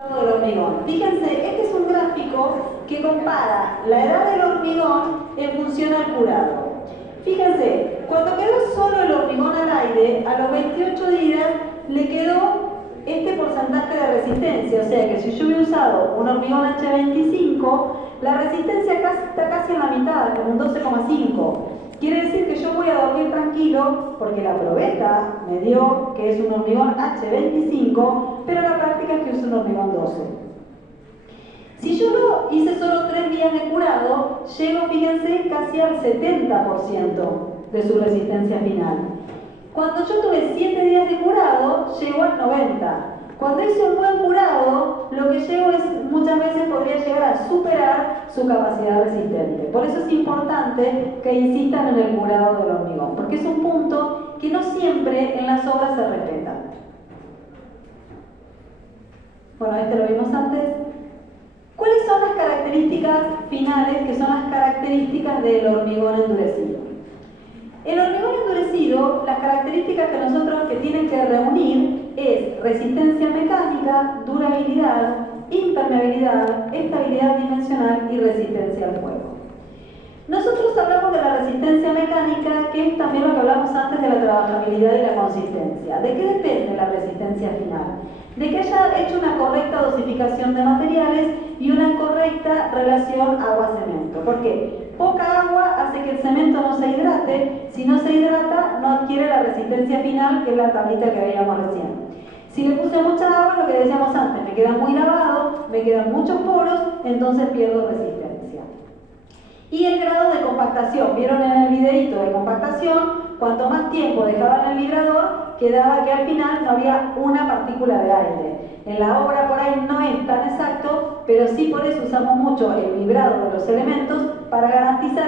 Del hormigón. Fíjense, este es un gráfico que compara la edad del hormigón en función al curado. Fíjense, cuando quedó solo el hormigón al aire, a los 28 días le quedó este porcentaje de resistencia. O sea que si yo hubiera usado un hormigón H25, la resistencia está casi en la mitad, como un 12,5. Quiere decir que yo voy a dormir tranquilo porque la probeta me dio que es un hormigón H25, pero la práctica es que es un hormigón 12. Si yo lo hice solo 3 días de curado, llego, fíjense, casi al 70% de su resistencia final. Cuando yo tuve 7 días de curado, llego al 90%. Cuando hice un buen curado, lo que llego es, muchas veces podría llegar a superar su capacidad resistente. Por eso es importante que insistan en el curado del hormigón, porque es un punto que no siempre en las obras se respeta. Bueno, este lo vimos antes. ¿Cuáles son las características finales, que son las características del hormigón endurecido? El hormigón endurecido, las características que tienen que reunir es resistencia mecánica, durabilidad, impermeabilidad, estabilidad dimensional y resistencia al fuego. Nosotros hablamos de la resistencia mecánica, que es también lo que hablamos antes de la trabajabilidad y la consistencia. ¿De qué depende la resistencia final? De que haya hecho una correcta dosificación de materiales y una correcta relación agua-cemento. ¿Por qué? Poca agua hace que el cemento no se hidrate. Si no se hidrata, no adquiere la resistencia final, que es la tablita que veíamos recién. Si le puse mucha agua, lo que decíamos antes, me queda muy lavado, me quedan muchos poros, entonces pierdo resistencia. Y el grado de compactación, vieron en el videito de compactación, cuanto más tiempo dejaba en el vibrador, quedaba que al final no había una partícula de aire. En la obra por ahí no es tan exacto, pero sí por eso usamos mucho el vibrado de los elementos para garantizar,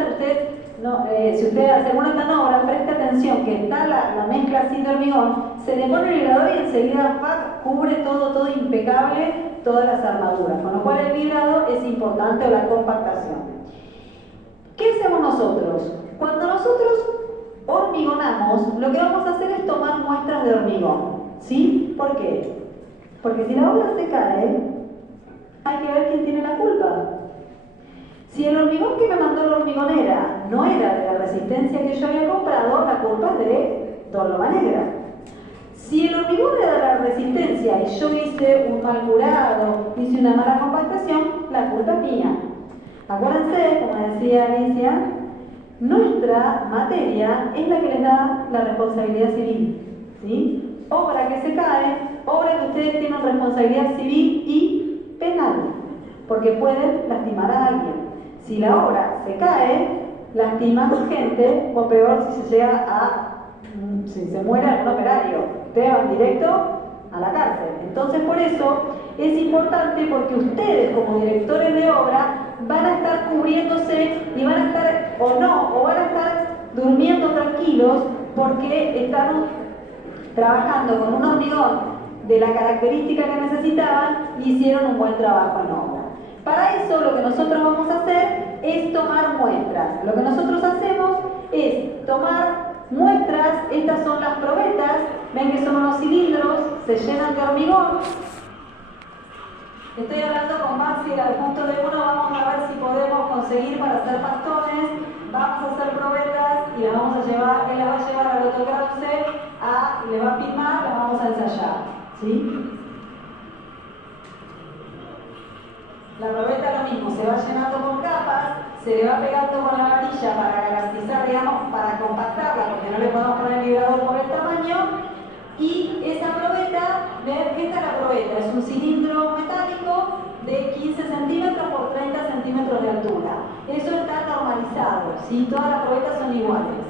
si usted hace alguna tan obra, preste atención que está la mezcla así de hormigón, se le pone el vibrador y enseguida cubre todo impecable, todas las armaduras. Con lo cual el vibrado es importante, o la compactación. ¿Qué hacemos nosotros? Cuando nosotros hormigonamos, lo que vamos a hacer es tomar muestras de hormigón. ¿Sí? ¿Por qué? Porque si la obra se cae, hay que ver quién tiene la culpa. Si el hormigón que me mandó la hormigonera no era de la resistencia que yo había comprado, la culpa es de Don Loma Negra. Si el hormigón era de la resistencia y yo hice un mal curado, hice una mala compactación, la culpa es mía. Acuérdense, como decía Alicia, nuestra materia es la que les da la responsabilidad civil. ¿Sí? Obra que se cae, obra que ustedes tienen responsabilidad civil y penal, porque pueden lastimar a alguien. Si la obra se cae, lastima a gente, o peor si se muere algún operario, ustedes van directo a la cárcel. Entonces por eso es importante, porque ustedes como directores de obra van a estar cubriéndose y van a estar, o van a estar durmiendo tranquilos porque están trabajando con un hormigón de la característica que necesitaban y hicieron un buen trabajo en obra. Para eso lo que nosotros vamos a hacer es tomar muestras. Lo que nosotros hacemos es tomar muestras. Estas son las probetas, ven que son unos cilindros, se llenan de hormigón. Estoy hablando con Maxi al punto de uno, vamos a ver si podemos conseguir para hacer bastones, vamos a hacer probetas y las vamos a llevar, él las va a llevar al autogrause, le va a filmar, las vamos a ensayar, ¿sí? La probeta lo mismo, se va llenando con capas, se le va pegando con la varilla para garantizar, digamos, para compactarla, porque no le podemos poner vibrador por el tamaño. Y esa probeta, esta es la probeta, es un cilindro metálico de 15 centímetros por 30 centímetros de altura. Eso está normalizado, ¿sí? Todas las probetas son iguales.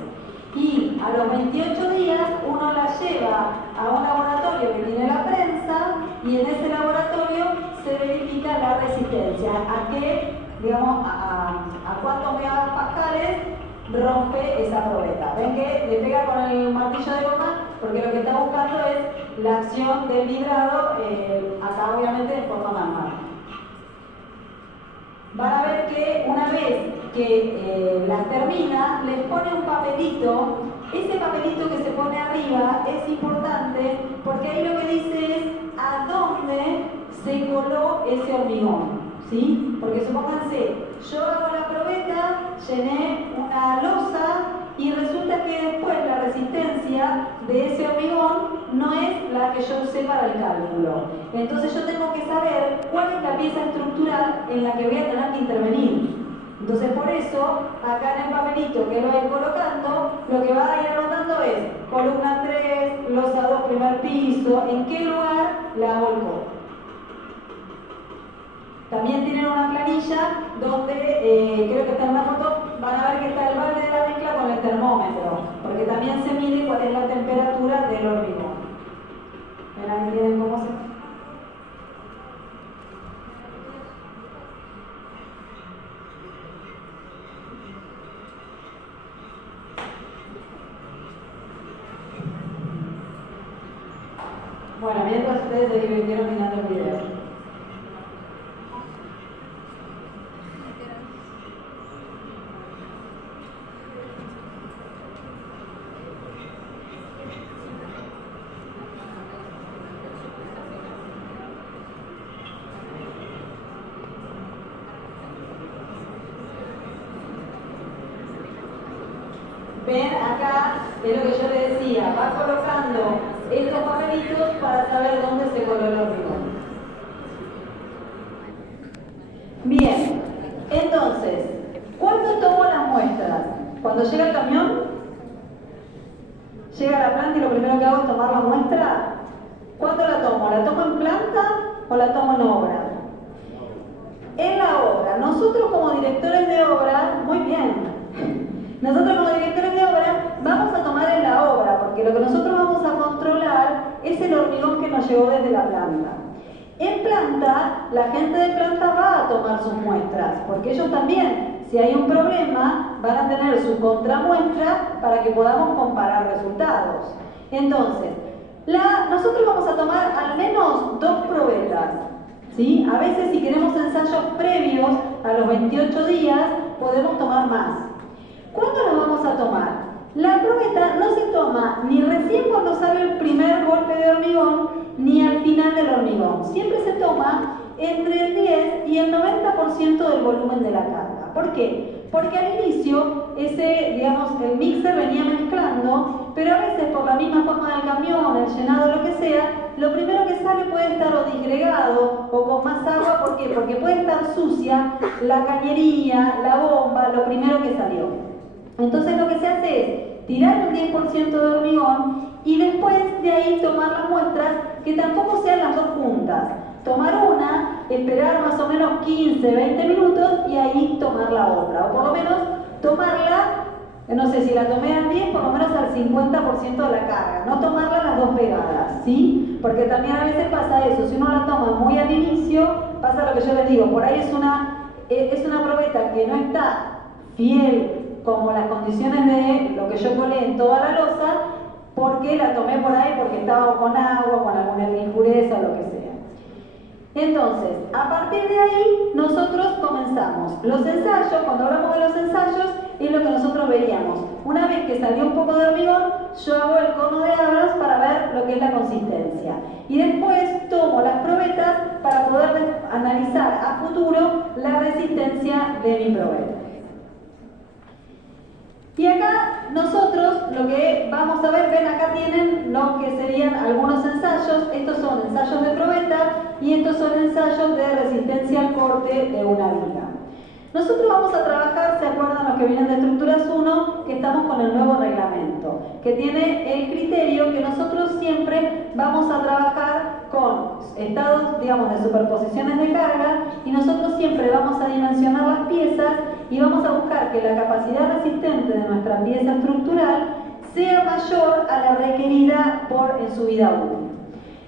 Y a los 28 días uno la lleva a un laboratorio que tiene la prensa y en ese laboratorio se verifica la resistencia. ¿A qué? Digamos, a cuántos megapascales rompe esa probeta. ¿Ven que le pega con el martillo de goma? Porque lo que está buscando es la acción del vibrado, acá obviamente de forma manual. Van a ver que una vez que las termina, les pone un papelito. Ese papelito que se pone arriba es importante porque ahí lo que dice es a dónde se coloca ese hormigón, ¿sí? Porque supónganse, yo hago la probeta, llené una losa y resulta que después la resistencia de ese hormigón no es la que yo usé para el cálculo. Entonces yo tengo que saber cuál es la pieza estructural en la que voy a tener que intervenir. Entonces por eso, acá en el papelito que lo voy colocando, lo que va a ir anotando es columna 3, losa 2, primer piso, en qué lugar la volcó. También tienen una planilla donde, creo que está en una foto, van a ver que está el balde de la mezcla con el termómetro, porque también se mide cuál es la temperatura del hormigón. ¿Ven ahí tienen cómo se...? Bueno, mientras ustedes se divirtieron mirando el video. Ven acá, es lo que yo les decía, va colocando estos papelitos para saber dónde se coló el hormigón. Bien, entonces, ¿cuándo tomo las muestras? ¿Cuando llega el camión? ¿Llega a la planta y lo primero que hago es tomar la muestra? ¿Cuándo la tomo? ¿La tomo en planta o la tomo en obra? En la obra. Nosotros como directores de obra, muy bien. Nosotros como directores de obra vamos a tomar en la obra, porque lo que nosotros vamos a controlar es el hormigón que nos llegó desde la planta. En planta, la gente de planta va a tomar sus muestras, porque ellos también, si hay un problema, van a tener su contramuestra para que podamos comparar resultados. Entonces, nosotros vamos a tomar al menos 2 probetas, ¿sí? A veces si queremos ensayos previos a los 28 días, podemos tomar más. ¿Cuándo lo vamos a tomar? La probeta no se toma ni recién cuando sale el primer golpe de hormigón, ni al final del hormigón. Siempre se toma entre el 10 y el 90% del volumen de la carga. ¿Por qué? Porque al inicio, el mixer venía mezclando, pero a veces por la misma forma del camión, el llenado, lo que sea, lo primero que sale puede estar o disgregado o con más agua. ¿Por qué? Porque puede estar sucia la cañería, la bomba, lo primero que salió. Entonces lo que se hace es tirar un 10% de hormigón y después de ahí tomar las muestras, que tampoco sean las dos juntas. Tomar una, esperar más o menos 15, 20 minutos y ahí tomar la otra. O por lo menos tomarla, no sé si la tomé al 10, por lo menos al 50% de la carga. No tomarla las dos pegadas, ¿sí? Porque también a veces pasa eso. Si uno la toma muy al inicio, pasa lo que yo les digo. Por ahí es una probeta que no está fiel como las condiciones de lo que yo colé en toda la losa, porque la tomé por ahí porque estaba con agua, con alguna impureza o lo que sea. Entonces, a partir de ahí, nosotros comenzamos. Los ensayos, cuando hablamos de los ensayos, es lo que nosotros veíamos. Una vez que salió un poco de hormigón, yo hago el cono de Abrams para ver lo que es la consistencia. Y después tomo las probetas para poder analizar a futuro la resistencia de mi probeta. Y acá nosotros lo que vamos a ver, ven acá tienen lo que serían algunos ensayos. Estos son ensayos de probeta y estos son ensayos de resistencia al corte de una viga. Nosotros vamos a trabajar, ¿se acuerdan los que vienen de estructuras 1? Que estamos con el nuevo reglamento, que tiene el criterio que nosotros siempre vamos a trabajar con estados, digamos, de superposiciones de carga, y nosotros siempre vamos a dimensionar las piezas y vamos a buscar que la capacidad resistente de nuestra pieza estructural sea mayor a la requerida en su vida útil.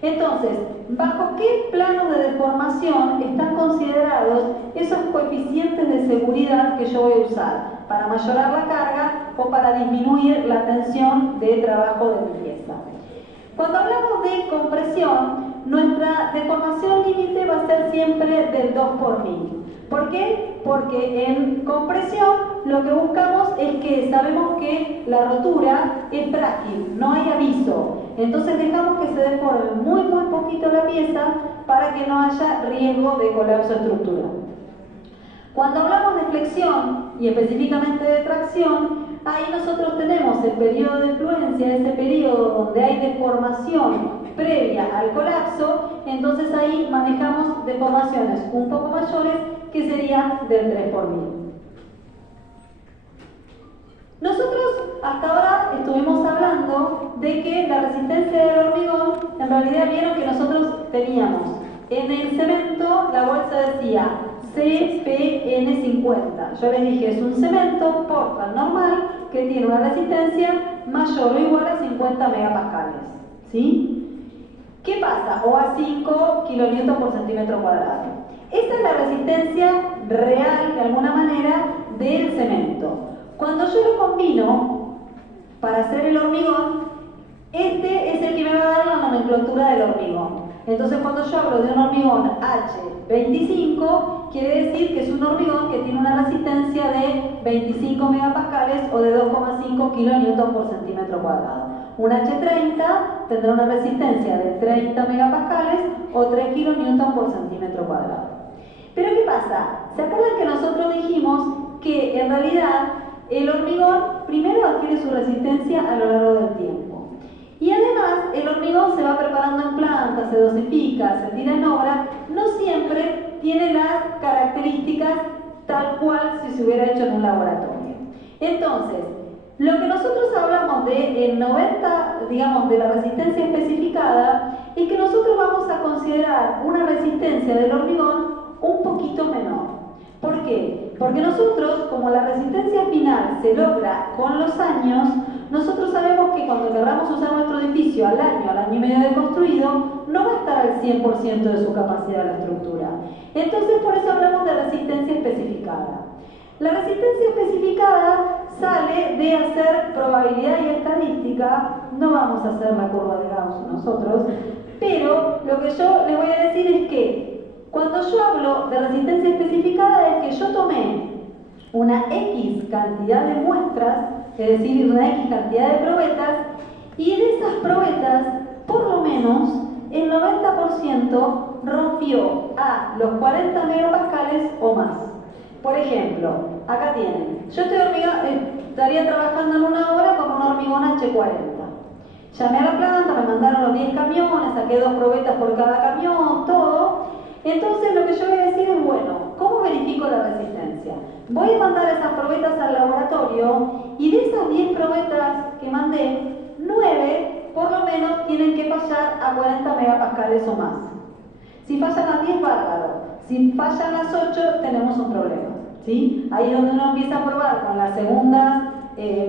Entonces, ¿bajo qué planos de deformación están considerados esos coeficientes de seguridad que yo voy a usar para mayorar la carga o para disminuir la tensión de trabajo de mi pieza? Cuando hablamos de compresión, nuestra deformación límite va a ser siempre del 2 por 1000. ¿Por qué? Porque en compresión lo que buscamos es que sabemos que la rotura es frágil, no hay aviso. Entonces dejamos que se deforme muy poquito la pieza para que no haya riesgo de colapso estructural. Cuando hablamos de flexión y específicamente de tracción, ahí nosotros tenemos el periodo de fluencia, ese periodo donde hay deformación previa al colapso, entonces ahí manejamos deformaciones un poco mayores que serían del 3 por 1000. Nosotros hasta ahora estuvimos hablando de que la resistencia del hormigón, en realidad vieron que nosotros teníamos en el cemento, la bolsa decía CPN50. Yo les dije, es un cemento Portland normal que tiene una resistencia mayor o igual a 50 megapascales. ¿Sí? ¿Qué pasa? O a 5 kilonewton por centímetro cuadrado. Esta es la resistencia real, de alguna manera, del cemento. Cuando yo lo combino para hacer el hormigón, este es el que me va a dar la nomenclatura del hormigón. Entonces, cuando yo hablo de un hormigón H25, quiere decir que es un hormigón que tiene una resistencia de 25 megapascales o de 2,5 kilonewton por centímetro cuadrado. Un H30 tendrá una resistencia de 30 megapascales o 3 kilonewton por centímetro cuadrado. Pero ¿qué pasa? ¿Se acuerdan que nosotros dijimos que en realidad el hormigón primero adquiere su resistencia a lo largo del tiempo? Y además el hormigón se va preparando en planta, se dosifica, se tira en obra, no siempre tiene las características tal cual si se hubiera hecho en un laboratorio. Entonces, lo que nosotros hablamos de el 90, digamos, de la resistencia especificada, es que nosotros vamos a considerar una resistencia del hormigón un poquito menor. ¿Por qué? Porque nosotros, como la resistencia final se logra con los años, nosotros sabemos que cuando querramos usar nuestro edificio al año y medio de construido, no va a estar al 100% de su capacidad la estructura. Entonces, por eso hablamos de resistencia especificada. La resistencia especificada sale de hacer probabilidad y estadística, no vamos a hacer la curva de Gauss nosotros, pero lo que yo les voy a decir es que cuando yo hablo de resistencia especificada es que yo tomé una X cantidad de muestras, es decir, una X cantidad de probetas, y de esas probetas, por lo menos, el 90% rompió a los 40 megapascales o más. Por ejemplo, acá tienen, yo estaría trabajando en una obra con un hormigón H40. Llamé a la planta, me mandaron los 10 camiones, saqué 2 probetas por cada camión, todo. Entonces lo que yo voy a decir es, bueno, ¿cómo verifico la resistencia? Voy a mandar esas probetas al laboratorio y de esas 10 probetas que mandé, 9 por lo menos tienen que fallar a 40 megapascales o más. Si fallan las 10, bárbaro. Si fallan las 8, tenemos un problema, ¿sí? Ahí es donde uno empieza a probar con las segundas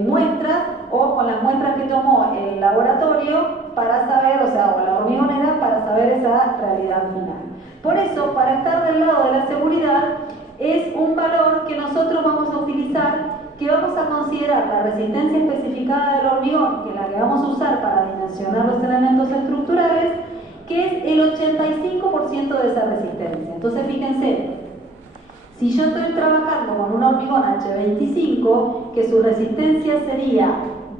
muestras o con las muestras que tomó el laboratorio para saber, o sea, o la hormigonera, para saber esa realidad final. Por eso, para estar del lado de la seguridad, es un valor que nosotros vamos a utilizar, que vamos a considerar la resistencia especificada del hormigón, que es la que vamos a usar para dimensionar los elementos estructurales, que es el 85% de esa resistencia. Entonces, fíjense, si yo estoy trabajando con un hormigón H25, que su resistencia sería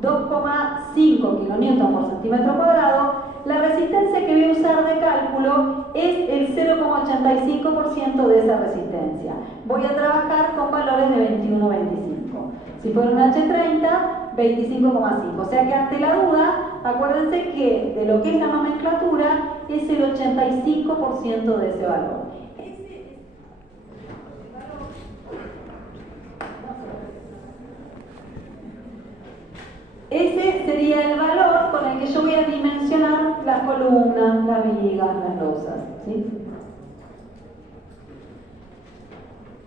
2,5 kilonewton por centímetro cuadrado, la resistencia que voy a usar de cálculo es el 0,85% de esa resistencia. Voy a trabajar con valores de 21,25. Si fuera un H30, 25,5. O sea que ante la duda, acuérdense que de lo que es la nomenclatura es el 85% de ese valor. Ese sería el valor con el que yo voy a dimensionar las columnas, las vigas, las losas, ¿sí?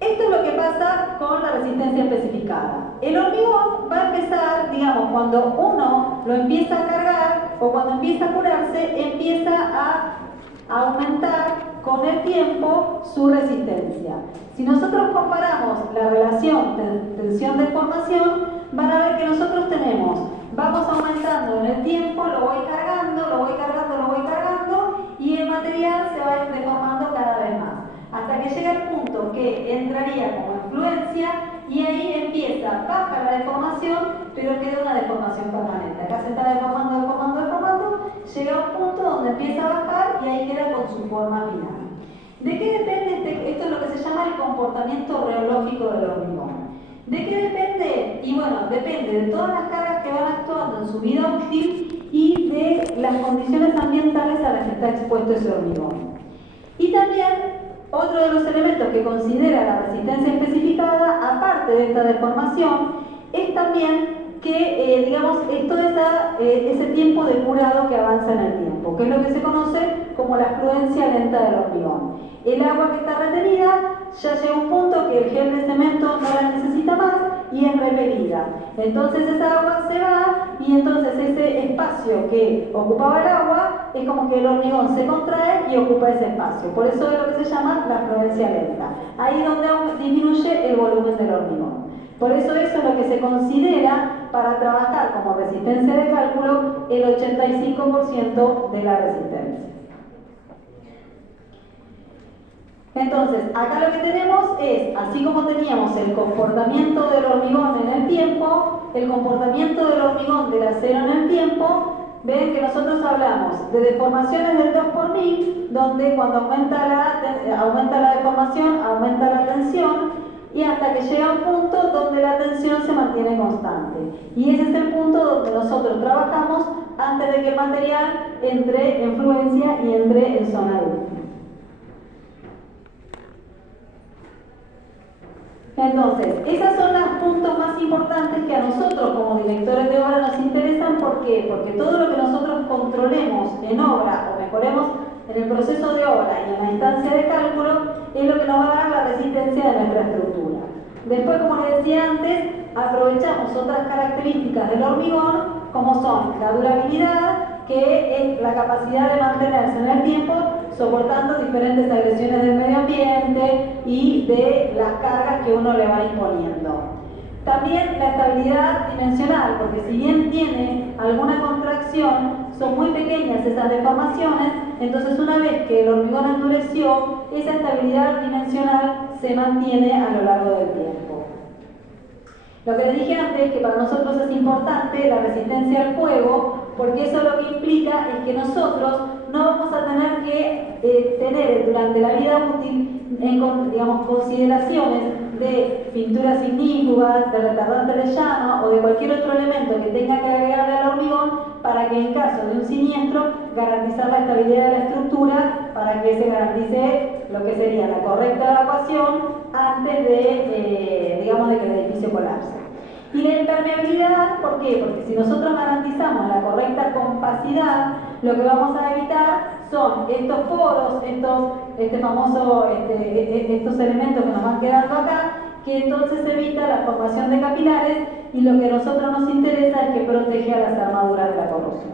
Esto es lo que pasa con la resistencia especificada. El hormigón va a empezar, digamos, cuando uno lo empieza a cargar o cuando empieza a curarse, empieza a aumentar con el tiempo su resistencia. Si nosotros comparamos la relación tensión-deformación, van a ver que nosotros tenemos, vamos aumentando en el tiempo, lo voy cargando, lo voy cargando, lo voy cargando, y el material se va a ir deformando cada vez más. Hasta que llega el punto que entraría como influencia y ahí empieza, baja la deformación, pero queda una deformación permanente. Acá se está deformando, deformando, deformando, donde empieza a bajar y ahí queda con su forma final. ¿De qué depende esto es lo que se llama el comportamiento reológico del hormigón? ¿De qué depende? Y bueno, depende de todas las cargas que van actuando en su vida útil y de las condiciones ambientales a las que está expuesto ese hormigón. Y también otro de los elementos que considera la resistencia especificada, aparte de esta deformación, es también que, digamos, es todo ese tiempo de curado que avanza en el tiempo, que es lo que se conoce como la fluencia lenta del hormigón. El agua que está retenida ya llega a un punto que el gel de cemento no la necesita más y es repelida. Entonces esa agua se va y entonces ese espacio que ocupaba el agua es como que el hormigón se contrae y ocupa ese espacio. Por eso es lo que se llama la fluencia lenta. Ahí es donde disminuye el volumen del hormigón. Por eso es lo que se considera para trabajar como resistencia de cálculo el 85% de la resistencia. Entonces, acá lo que tenemos es, así como teníamos el comportamiento del hormigón en el tiempo, el comportamiento del hormigón del acero en el tiempo, ven que nosotros hablamos de deformaciones del 2 por 1000, donde cuando aumenta la deformación, aumenta la tensión, y hasta que llega a un punto donde la tensión se mantiene constante. Y ese es el punto donde nosotros trabajamos antes de que el material entre en fluencia y entre en zona útil. Entonces, esos son los puntos más importantes que a nosotros como directores de obra nos interesan. ¿Por qué? Porque todo lo que nosotros controlemos en obra o mejoremos en el proceso de obra y en la instancia de cálculo es lo que nos va a dar la resistencia de nuestra estructura. Después, como les decía antes, aprovechamos otras características del hormigón, como son la durabilidad, que es la capacidad de mantenerse en el tiempo soportando diferentes agresiones del medio ambiente y de las cargas que uno le va imponiendo. También la estabilidad dimensional, porque si bien tiene alguna contracción, son muy pequeñas esas deformaciones, entonces una vez que el hormigón endureció, esa estabilidad dimensional se mantiene a lo largo del tiempo. Lo que les dije antes, que para nosotros es importante la resistencia al fuego, porque eso lo que implica es que nosotros no vamos a tener que tener durante la vida útil, digamos, consideraciones de pinturas ignífugas, de retardantes de llama o de cualquier otro elemento que tenga que agregarle al hormigón para que en caso de un siniestro garantizar la estabilidad de la estructura para que se garantice lo que sería la correcta evacuación antes de, digamos, de que el edificio colapse. Y la impermeabilidad, ¿por qué? Porque si nosotros garantizamos la correcta compacidad, lo que vamos a evitar son estos poros, estos elementos que nos van quedando acá, que entonces evita la formación de capilares y lo que a nosotros nos interesa es que protege a las armaduras de la corrosión.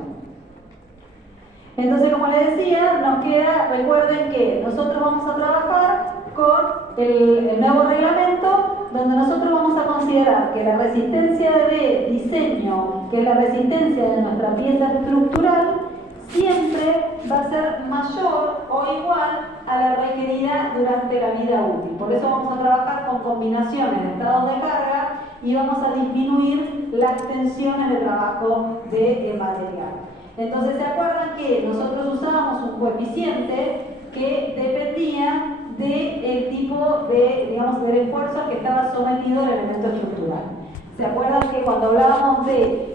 Entonces, como les decía, nos queda, recuerden que nosotros vamos a trabajar con el nuevo reglamento, donde nosotros vamos a considerar que la resistencia de diseño, que es la resistencia de nuestra pieza estructural, siempre va a ser mayor o igual a la requerida durante la vida útil. Por eso vamos a trabajar con combinaciones de estados de carga y vamos a disminuir las tensiones de trabajo del material. Entonces, ¿se acuerdan que nosotros usábamos un coeficiente que dependía del tipo de, digamos, del esfuerzo al que estaba sometido el elemento estructural? ¿Se acuerdan que cuando hablábamos de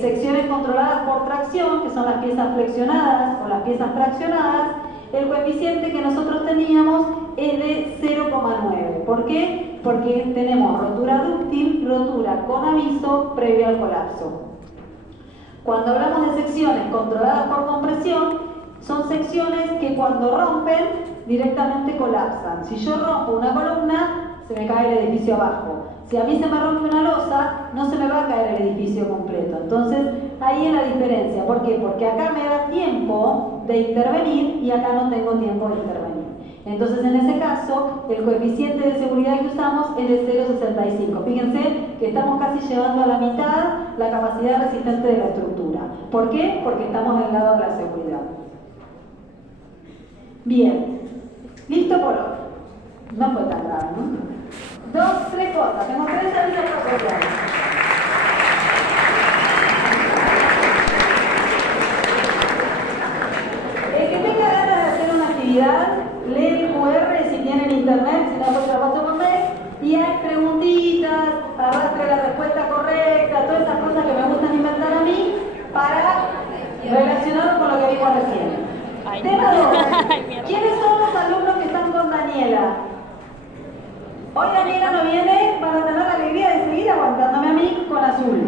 secciones controladas por tracción, que son las piezas flexionadas o las piezas fraccionadas, el coeficiente que nosotros teníamos es de 0,9? ¿Por qué? Porque tenemos rotura dúctil, rotura con aviso previo al colapso. Cuando hablamos de secciones controladas por compresión, son secciones que cuando rompen directamente colapsan. Si yo rompo una columna, se me cae el edificio abajo. Si a mí se me rompe una losa, no se me va a caer el edificio completo. Entonces, ahí es la diferencia. ¿Por qué? Porque acá me da tiempo de intervenir y acá no tengo tiempo de intervenir. Entonces, en ese caso, el coeficiente de seguridad que usamos es de 0,65. Fíjense que estamos casi llevando a la mitad la capacidad resistente de la estructura. ¿Por qué? Porque estamos del lado de la seguridad. Bien, listo por hoy. No fue tan grave, ¿no? 2, 3 cosas. Tengo 3 avisos parroquiales. Tema 2. ¿Quiénes son los alumnos que están con Daniela? Hoy Daniela no viene, van a tener la alegría de seguir aguantándome a mí con azul.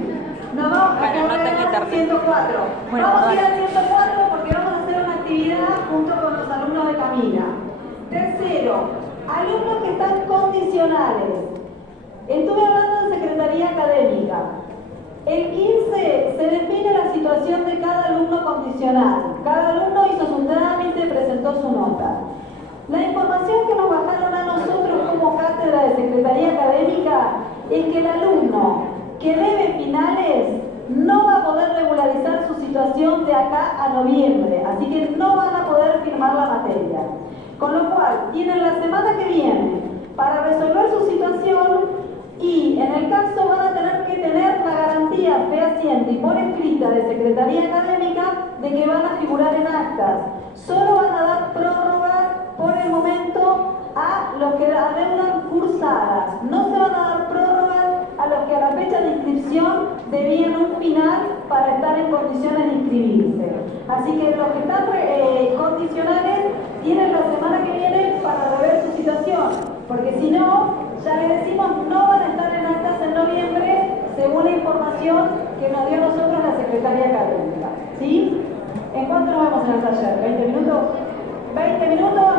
Nos vamos a correr al 104. Bueno, vamos a ir dale. al 104 porque vamos a hacer una actividad junto con los alumnos de Camila. Tercero, alumnos que están condicionales. Estuve hablando de secretaría académica. El 15 se define la situación de cada alumno condicional. Cada alumno hizo su trámite, presentó su nota. La información que nos bajaron a nosotros como cátedra de secretaría académica es que el alumno que debe finales no va a poder regularizar su situación de acá a noviembre, así que no van a poder firmar la materia. Con lo cual, tienen la semana que viene para resolver su situación y en el caso van a tener que tener la garantía fehaciente y por escrita de Secretaría Académica de que van a figurar en actas. Solo van a dar prórrogas por el momento a los que adeudan cursadas. No se van a dar prórrogas a los que a la fecha de inscripción debían un final para estar en condiciones de inscribirse. Así que los que están condicionales tienen la semana que viene para rever su situación, porque si no, ya les decimos, no van a estar en actas en noviembre según la información que nos dio a nosotros la Secretaría Académica. ¿Sí? ¿En cuánto nos vemos en el taller? ¿20 minutos? 20 minutos.